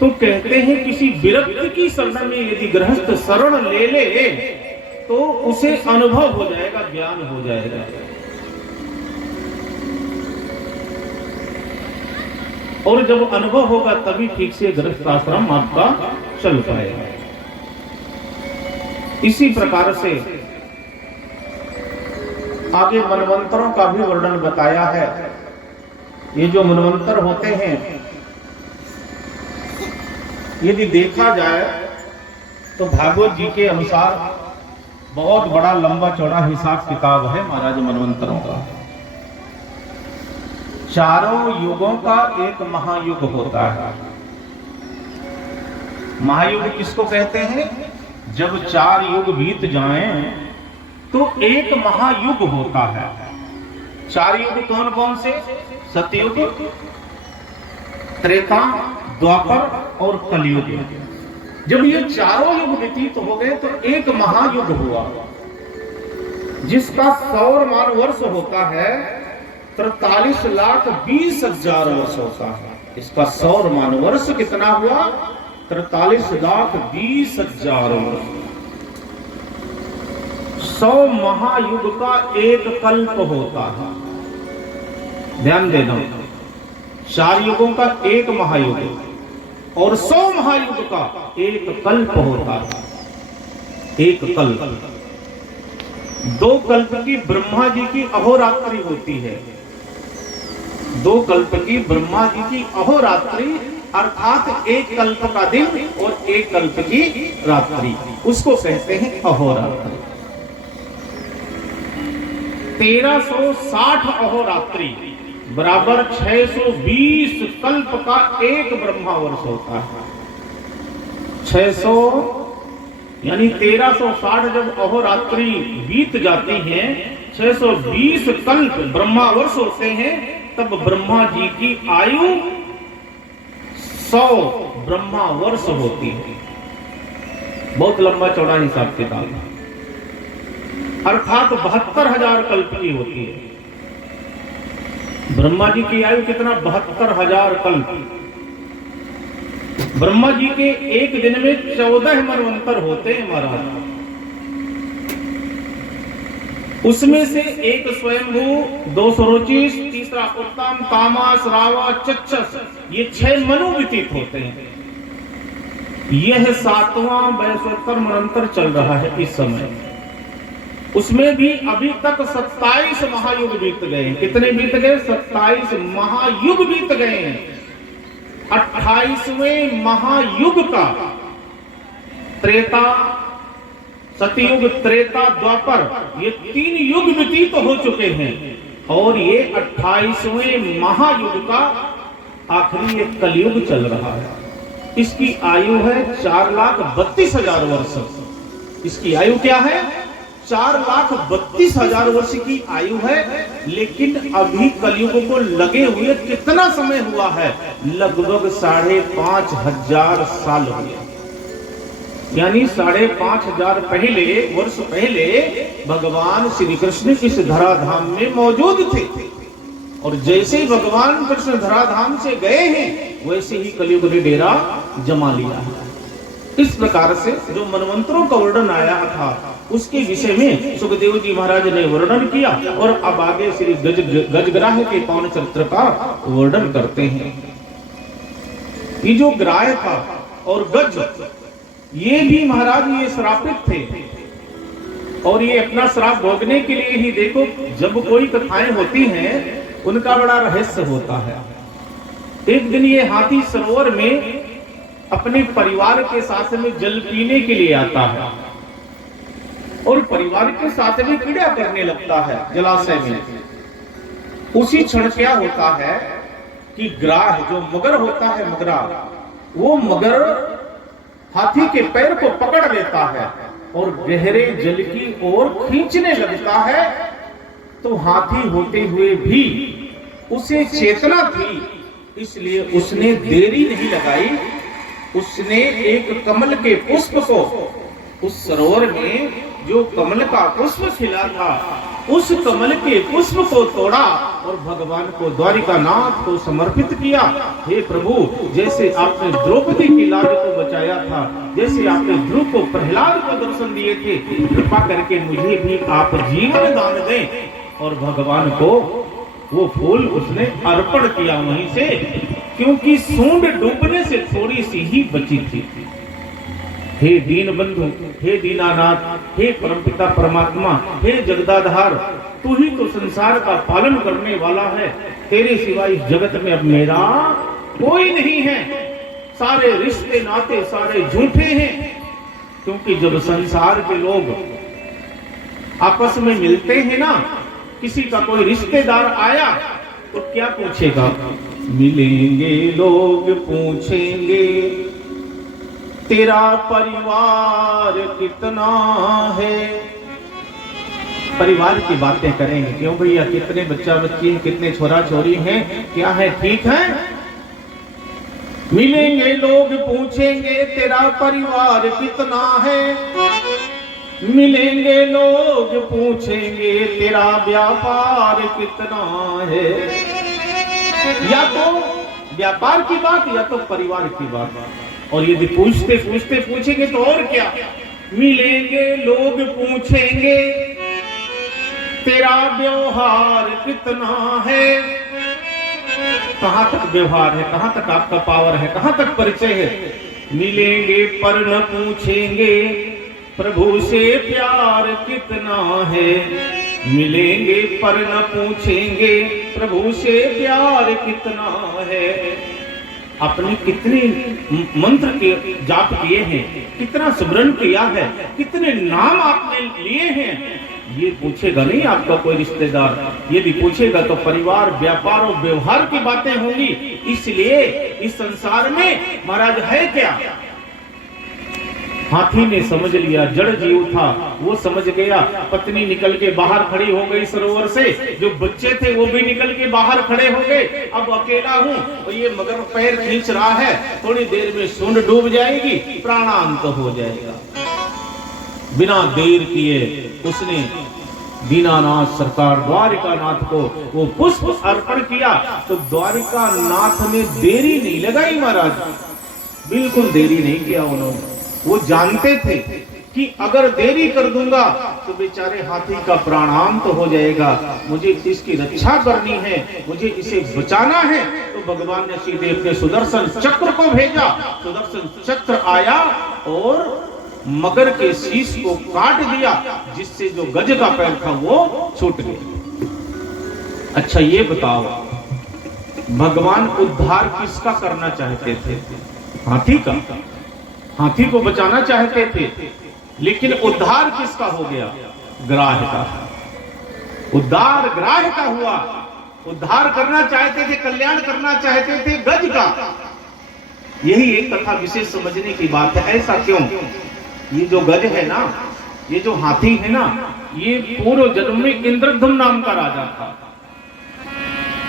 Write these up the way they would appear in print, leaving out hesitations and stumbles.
तो कहते हैं किसी विरक्त की शरण में यदि गृहस्थ शरण ले ले तो उसे अनुभव हो जाएगा, ज्ञान हो जाएगा। और जब अनुभव होगा तभी ठीक से गृहस्थाश्रम आपका चल पाएगा। इसी प्रकार से आगे मनवंतरों का भी वर्णन बताया है। ये जो मनवंतर होते हैं, यदि देखा जाए तो भागवत जी के अनुसार बहुत बड़ा लंबा चौड़ा हिसाब किताब है महाराज मनवंतरों का। चारों युगों का एक महायुग होता है। महायुग किसको कहते हैं? जब 4 युग बीत जाएं तो एक महायुग होता है। 4 युग कौन कौन से? सतयुग, त्रेता, द्वापर और कलयुग। जब ये चारों युग व्यतीत हो गए तो एक महायुग हुआ, जिसका सौरमान वर्ष होता है 43,20,000 वर्ष होता है। इसका सौरमान वर्ष कितना हुआ? 43,20,000 वर्ष। 100 महायुग का एक कल्प होता है। ध्यान देना, 4 युगों का एक महायुग और 100 महायुग का एक कल्प होता है। एक कल्प, 2 कल्प की ब्रह्मा जी की अहोरात्रि होती है। 2 कल्प की ब्रह्मा जी की अहोरात्रि, अर्थात एक कल्प का दिन और एक कल्प की रात्रि, उसको कहते हैं अहोरात्रि। 1360 अहोरात्रि बराबर 620 कल्प का एक ब्रह्मा वर्ष होता है। 600 यानी 1360 जब अहोरात्रि बीत जाती है, 620 कल्प ब्रह्मा वर्ष होते हैं, तब ब्रह्मा जी की आयु 100 ब्रह्मा वर्ष होती है। बहुत लंबा चौड़ा हिसाब किताब है, अर्थात 72,000 कल्प की होती है। ब्रह्मा जी की आयु कितना? 72,000 कल्प। ब्रह्मा जी के एक दिन में 14 मनवंतर होते हैं महाराज। उसमें से एक स्वयंभू, 2 स्वरोचिष, तीसरा उत्तम, तामस, रावा, चक्षस, ये 6 मनु व्यतीत होते हैं। यह 7वां वैश्वोत्तर मनवंतर चल रहा है इस समय। उसमें भी अभी तक 27 महायुग बीत गए हैं। कितने बीत गए? 27 महायुग बीत गए हैं। 28वें महायुग का त्रेता, सतयुग, त्रेता, द्वापर, ये 3 युग व्यतीत हो चुके हैं और ये 28वें महायुग का आखिरी एक कलयुग चल रहा है। इसकी आयु है 4,32,000 वर्ष। इसकी आयु क्या है? 4,32,000 वर्ष की आयु है। लेकिन अभी कलयुग को लगे हुए कितना समय हुआ है? लगभग 5,500 साल हुए। यानी 5,500 वर्ष पहले भगवान श्री कृष्ण इस धराधाम में मौजूद थे और जैसे ही भगवान कृष्ण धराधाम से गए हैं वैसे ही कलयुग ने डेरा जमा लिया है। इस प्रकार से जो मनवंतरों का वर्णन आया था उसके विषय में सुखदेव जी महाराज ने वर्णन किया और अब आगे श्री गजग्राह के पवन चरित्र का वर्णन करते हैं। ये जो ग्राह था और गज, ये भी महाराज ये श्रापित थे और ये अपना श्राप भोगने के लिए ही, देखो जब कोई कथाएं होती हैं उनका बड़ा रहस्य होता है। एक दिन ये हाथी सरोवर में अपने परिवार के साथ में जल पीने के लिए आता है और परिवार के साथ में क्रीड़ा करने लगता है जलाशय में। उसी क्षण क्या होता है कि ग्राह, जो मगर होता है मगरा, वो मगर हाथी के पैर को पकड़ लेता है और गहरे जल की ओर खींचने लगता है। तो हाथी होते हुए भी उसे चेतना थी, इसलिए उसने देरी नहीं लगाई। उसने एक कमल के पुष्प को, उस सरोवर में जो कमल का पुष्प खिला था, उस कमल के पुष्प को तोड़ा और भगवान को, द्वारिकानाथ को समर्पित किया। हे प्रभु, जैसे आपने द्रौपदी की लाज को बचाया था, जैसे आपने ध्रुव को, प्रहलाद को दर्शन दिए थे, कृपा करके मुझे भी आप जीवन दान दें। और भगवान को वो फूल उसने अर्पण किया वहीं से, क्योंकि सूंड डूबने से थोड़ी सी ही बची थी। हे दीन बंधु, हे दीनानाथ, हे परमपिता परमात्मा, हे जगदाधार, तू ही तो संसार का पालन करने वाला है। तेरे सिवा इस जगत में अब मेरा कोई नहीं है। सारे रिश्ते नाते सारे झूठे हैं, क्योंकि जब संसार के लोग आपस में मिलते हैं ना, किसी का कोई रिश्तेदार आया तो क्या पूछेगा? मिलेंगे लोग पूछेंगे तेरा परिवार कितना है। परिवार की बातें करेंगे, क्यों भैया, कितने बच्चा बच्ची हैं, कितने छोरा छोरी हैं, क्या है, ठीक है? मिलेंगे लोग पूछेंगे तेरा परिवार कितना है, मिलेंगे लोग पूछेंगे तेरा व्यापार कितना है। या तो व्यापार की बात या तो परिवार की बात, और यदि पूछते पूछते पूछेंगे तो और क्या, मिलेंगे लोग पूछेंगे तेरा व्यवहार कितना है। कहां तक व्यवहार है, कहां तक आपका पावर है, कहां तक परिचय है। मिलेंगे पर न पूछेंगे प्रभु से प्यार कितना है, मिलेंगे पर न पूछेंगे प्रभु से प्यार कितना है। आपने कितने मंत्र के जाप किए हैं, कितना स्मरण किया है, कितने नाम आपने लिए हैं, ये पूछेगा नहीं आपका कोई रिश्तेदार। यदि पूछेगा तो परिवार, व्यापार और व्यवहार की बातें होंगी। इसलिए इस संसार में महाराज है क्या? हाथी ने समझ लिया, जड़ जीव था, वो समझ गया। पत्नी निकल के बाहर खड़ी हो गई सरोवर से, जो बच्चे थे वो भी निकल के बाहर खड़े हो गए। अब अकेला हूँ और ये मगर पैर खींच रहा है, थोड़ी देर में सूंड डूब जाएगी, प्राणांत हो जाएगा। बिना देर किए उसने दीनानाथ सरकार द्वारिकानाथ को वो पुष्प अर्पण किया। तो द्वारिकानाथ ने देरी नहीं लगाई महाराज, बिल्कुल देरी नहीं किया उन्होंने। वो जानते थे कि अगर देरी कर दूंगा तो बेचारे हाथी का प्राणांत हो जाएगा, मुझे इसकी रक्षा करनी है, मुझे इसे बचाना है। तो भगवान ने सीधे अपने सुदर्शन चक्र को भेजा। सुदर्शन चक्र आया और मगर के शीश को काट दिया, जिससे जो गज का पैर था वो छूट गया। अच्छा ये बताओ, भगवान उद्धार किसका करना चाहते थे? हाथी का। हाथी को बचाना चाहते थे, लेकिन उद्धार किसका हो गया? ग्राह का। उद्धार ग्राह का हुआ। उद्धार करना चाहते थे, कल्याण करना चाहते थे गज का। यही एक कथा विशेष समझने की बात है। ऐसा क्यों? ये जो गज है ना, ये जो हाथी है ना, ये पूर्व जन्म में इंद्रधुम्न नाम का राजा था,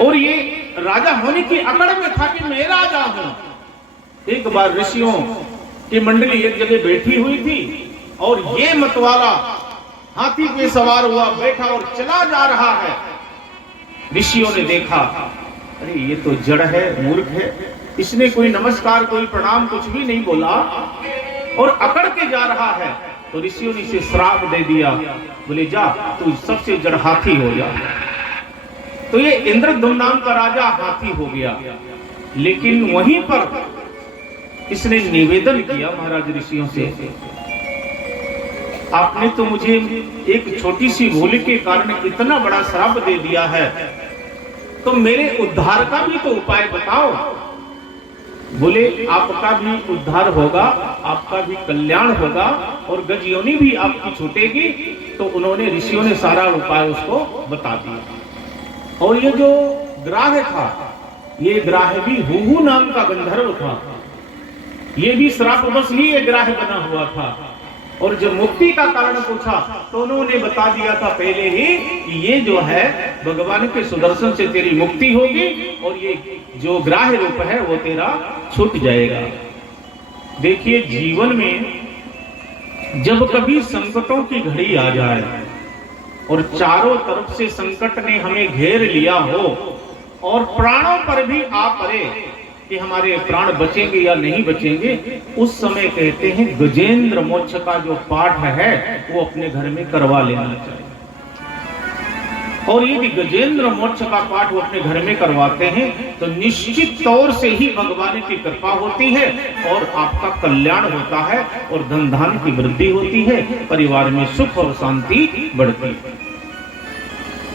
और ये राजा होने की अकड़ में था कि मैं राजा हूं। एक बार ऋषियों की मंडली एक जगह बैठी हुई थी, और ये मतवाला हाथी पे सवार हुआ, बैठा और चला जा रहा है। ऋषियों ने देखा, अरे ये तो जड़ है, मूर्ख है, इसने कोई नमस्कार कोई प्रणाम कुछ भी नहीं बोला और अकड़ के जा रहा है। तो ऋषियों ने इसे श्राप दे दिया, बोले जा तू सबसे जड़ हाथी हो जा। तो ये इंद्रधुम्न नाम का राजा हाथी हो गया। लेकिन वहीं पर इसने निवेदन किया महाराज ऋषियों से, आपने तो मुझे एक छोटी सी भूल के कारण इतना बड़ा श्राप दे दिया है, तो मेरे उद्धार का भी तो उपाय बताओ। बोले आपका भी उद्धार होगा, आपका भी कल्याण होगा और गजयोनी भी आपकी छूटेगी। तो उन्होंने, ऋषियों ने सारा उपाय उसको बता दिया। और ये जो ग्राह था, ये ग्राह भी हुहू नाम का गंधर्व था। ये भी श्रापवश ही ये ग्राह बना हुआ था। और जब मुक्ति का कारण पूछा तो उन्होंने बता दिया था पहले ही कि ये जो है भगवान के सुदर्शन से तेरी मुक्ति होगी, और ये जो ग्राह रूप है वो तेरा छूट जाएगा। देखिए जीवन में जब कभी संकटों की घड़ी आ जाए, और चारों तरफ से संकट ने हमें घेर लिया हो और प्राणों पर भी आ पड़े कि हमारे प्राण बचेंगे या नहीं बचेंगे, उस समय कहते हैं गजेंद्र मोक्ष का जो पाठ है वो अपने घर में करवा लेना चाहिए। और यदि गजेंद्र मोक्ष का पाठ वो अपने घर में करवाते हैं तो निश्चित तौर से ही भगवान की कृपा होती है और आपका कल्याण होता है और धन धान्य की वृद्धि होती है, परिवार में सुख और शांति बढ़ती है।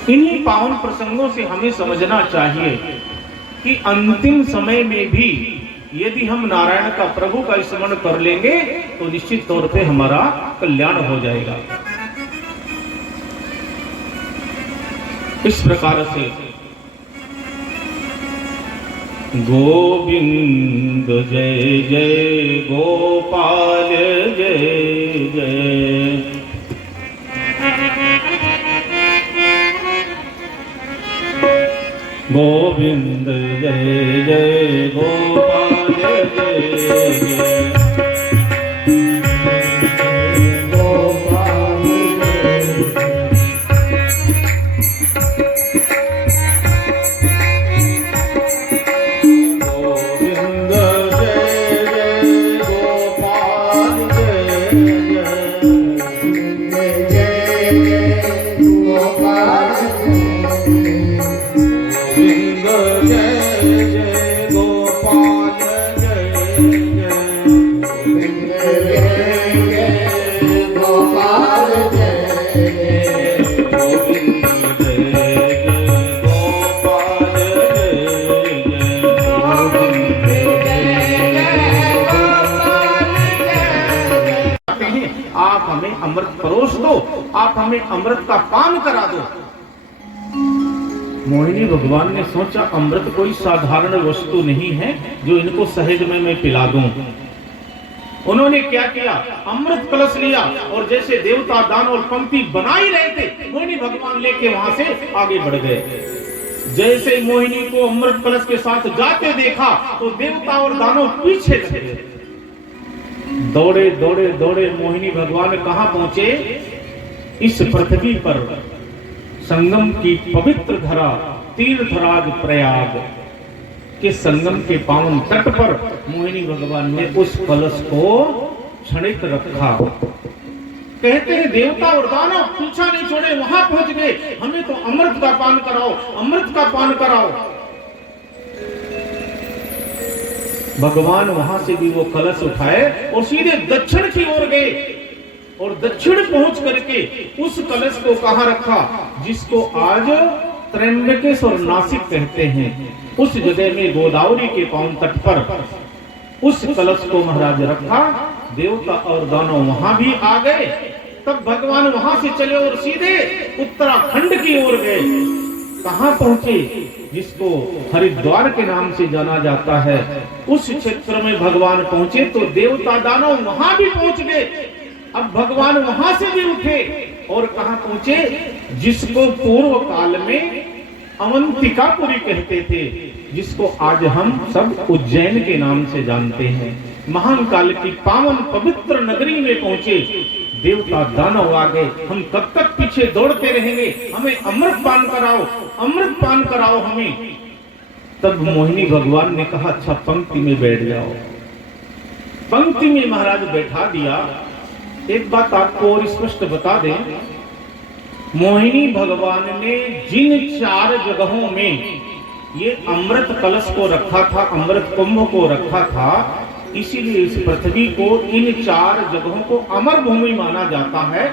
इन्हीं पावन प्रसंगों से हमें समझना चाहिए कि अंतिम समय में भी यदि हम नारायण का, प्रभु का स्मरण कर लेंगे तो निश्चित तौर पे हमारा कल्याण हो जाएगा। इस प्रकार से गोविंद जय जय गोपाल जय जय, गोविंद जय जय गोपाल जय जय, अमृत परोस दो, आप हमें अमृत का पान करा दो। मोहिनी भगवान ने सोचा अमृत कोई साधारण वस्तु नहीं है जो इनको सहज में मैं पिला दूं। उन्होंने क्या किया, अमृत कलश लिया और जैसे देवता दानव पंक्ति बना ही रहे थे, मोहिनी भगवान लेके वहां से आगे बढ़ गए। जैसे मोहिनी को अमृत कलश के साथ जाते देखा तो देवता और दानव पीछे चले। दौड़े दौड़े दौड़े मोहिनी भगवान कहां पहुंचे, इस पृथ्वी पर संगम की पवित्र धरा तीर्थराज प्रयाग के संगम के पावन तट पर मोहिनी भगवान ने उस कलश को क्षणिक रखा। कहते हैं देवता और दानव पीछा नहीं छोड़े, वहां पहुंच गए, हमें तो अमृत का पान कराओ, अमृत का पान कराओ। भगवान वहां से भी वो कलश उठाए और सीधे दक्षिण की ओर गए और दक्षिण पहुंच करके उस कलश को कहां रखा, जिसको आज त्र्यंबकेश्वर नासिक कहते हैं, उस जगह में गोदावरी के पावन तट पर उस कलश को महाराज रखा। देवता और दानव वहां भी आ गए। तब भगवान वहां से चले और सीधे उत्तराखंड की ओर गए। कहां पहुंचे, जिसको हरिद्वार के नाम से जाना जाता है, उस क्षेत्र में भगवान पहुंचे तो देवता दानव वहां भी पहुंच गए। अब भगवान वहां से भी उठे और कहां पहुंचे, जिसको पूर्व काल में अवंतिकापुरी कहते थे, जिसको आज हम सब उज्जैन के नाम से जानते हैं। महान काल की पावन पवित्र नगरी में पहुंचे। देवता दानव आ गए, हम कब तक पीछे दौड़ते रहेंगे, हमें अमृत पान कराओ, अमृत पान कराओ हमें। तब मोहिनी भगवान ने कहा अच्छा पंक्ति में बैठ जाओ। पंक्ति में महाराज बैठा दिया। एक बात आपको और स्पष्ट बता दें, मोहिनी भगवान ने जिन 4 जगहों में ये अमृत कलश को रखा था, अमृत कुंभ को रखा था, इसीलिए इस पृथ्वी को इन 4 जगहों को अमर भूमि माना जाता है।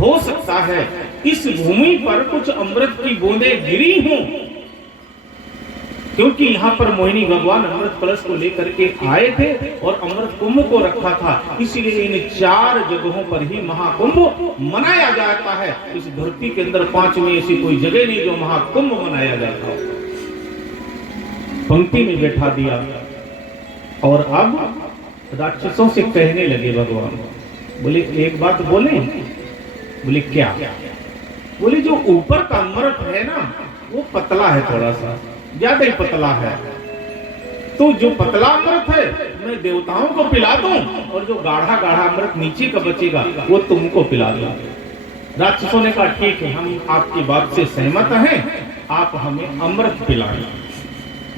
हो सकता है इस भूमि पर कुछ अमृत की बूंदें गिरी हों, क्योंकि यहाँ पर मोहिनी भगवान अमृत कलश को लेकर के आए थे और अमृत कुंभ को रखा था। इसीलिए इन 4 जगहों पर ही महाकुंभ मनाया जाता है। इस धरती के अंदर 5वीं ऐसी कोई जगह नहीं जो महाकुंभ मनाया जाता हो। पंक्ति में बैठा दिया और अब राक्षसों से कहने लगे भगवान। बोले एक बात बोले। बोले क्या? बोले जो ऊपर का अमृत है ना वो पतला है, थोड़ा सा ज्यादा ही पतला है, तो जो पतला अमृत है मैं देवताओं को पिला दूं और जो गाढ़ा गाढ़ा अमृत नीचे का बचेगा वो तुमको पिला दूं। राक्षसों ने कहा ठीक है, हम आपकी बात से सहमत हैं, आप हमें अमृत पिलाएं।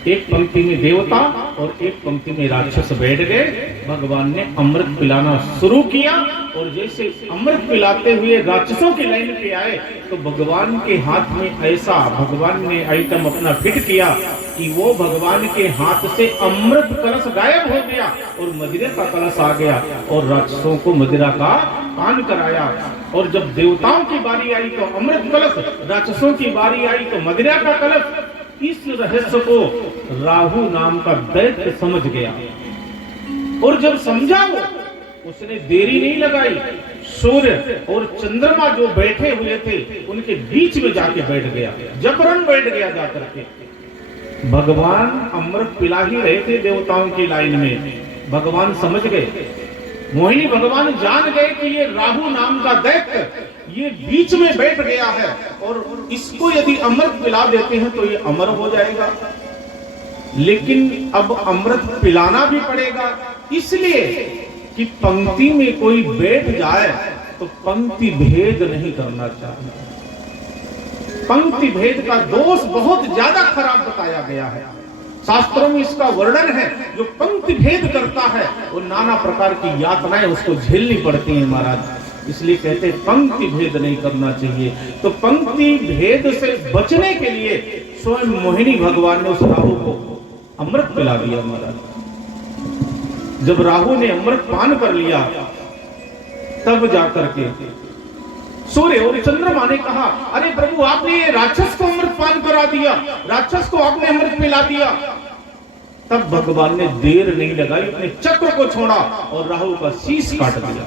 एक पंक्ति में देवता और एक पंक्ति में राक्षस बैठ गए। भगवान ने अमृत पिलाना शुरू किया और जैसे अमृत पिलाते हुए राक्षसों की लाइन पे आए तो भगवान के हाथ में ऐसा भगवान ने आइटम अपना फिट किया कि वो भगवान के हाथ से अमृत कलश गायब हो गया और मदिरा का कलश आ गया और राक्षसों को मदिरा का पान कराया। और जब देवताओं की बारी आई तो अमृत कलश, राक्षसों की बारी आई तो मदिरा का कलश। इस रहस्य को राहु नाम का दैत्य समझ गया और जब समझा वो, उसने देरी नहीं लगाई, सूर्य और चंद्रमा जो बैठे हुए थे उनके बीच में जाके बैठ गया, जबरन बैठ गया जाकर के। भगवान अमृत पिला ही रहे थे देवताओं की लाइन में, भगवान समझ गए, मोहिनी भगवान जान गए कि ये राहु नाम का दैत्य ये बीच में बैठ गया है और इसको यदि अमृत पिला देते हैं तो ये अमर हो जाएगा, लेकिन अब अमृत पिलाना भी पड़ेगा, इसलिए कि पंक्ति में कोई बैठ जाए तो पंक्ति भेद नहीं करना चाहिए। पंक्ति भेद का दोष बहुत ज्यादा खराब बताया गया है, शास्त्रों में इसका वर्णन है। जो पंक्ति भेद करता है वो नाना प्रकार की यातनाएं उसको झेलनी पड़ती हैं महाराज, इसलिए कहते हैं पंक्ति भेद नहीं करना चाहिए। तो पंक्ति भेद से बचने के लिए स्वयं मोहिनी भगवान ने उस राहु को अमृत पिला दिया महाराज। जब राहु ने अमृत पान कर लिया तब जाकर के सूर्य और चंद्रमा ने कहा, अरे प्रभु आपने ये राक्षस को अमृत पान करा दिया, राक्षस को आपने अमृत पिला दिया। तब भगवान ने देर नहीं लगाई, अपने चक्र को छोड़ा और राहु का शीश काट दिया।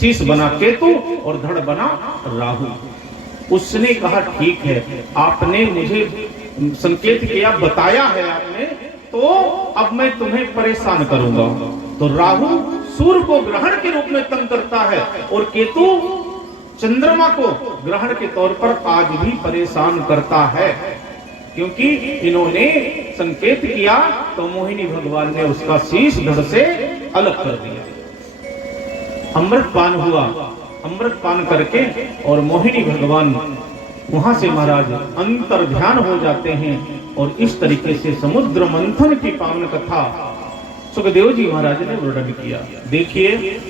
शीश बना केतु और धड़ बना राहु। उसने कहा ठीक है, आपने मुझे संकेत किया, बताया है आपने, तो अब मैं तुम्हें परेशान करूंगा। तो राहु सूर्य को ग्रहण के रूप में तंग करता है और केतु चंद्रमा को ग्रहण के तौर पर आज भी परेशान करता है, क्योंकि इन्होंने संकेत किया तो मोहिनी भगवान ने उसका शीश धड़ से अलग कर दिया। अमृत पान हुआ, अमृत पान करके और मोहिनी भगवान वहां से महाराज अंतर ध्यान हो जाते हैं और इस तरीके से समुद्र मंथन की पावन कथा सुखदेव जी महाराज ने वर्णन किया। देखिए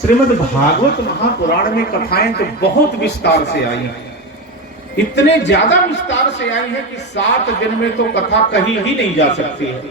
श्रीमद् भागवत महापुराण में कथाएं तो बहुत विस्तार से आई हैं, इतने ज्यादा विस्तार से आई है कि 7 दिन में तो कथा कही ही नहीं जा सकती है,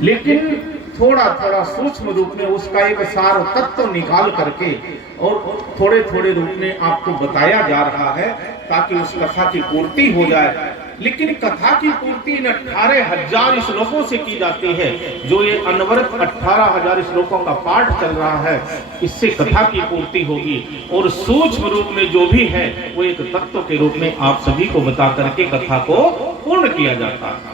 लेकिन थोड़ा थोड़ा सूक्ष्म रूप में उसका एक सार तत्व निकाल करके और थोड़े थोड़े रूप में आपको बताया जा रहा है ताकि उस कथा की पूर्ति हो जाए। लेकिन कथा की पूर्ति इन 18,000 श्लोकों से की जाती है। जो ये अनवरत 18,000 श्लोकों का पाठ चल रहा है, इससे कथा की पूर्ति होगी और सूक्ष्म रूप में जो भी है वो एक तत्व के रूप में आप सभी को बता करके कथा को पूर्ण किया जाता है।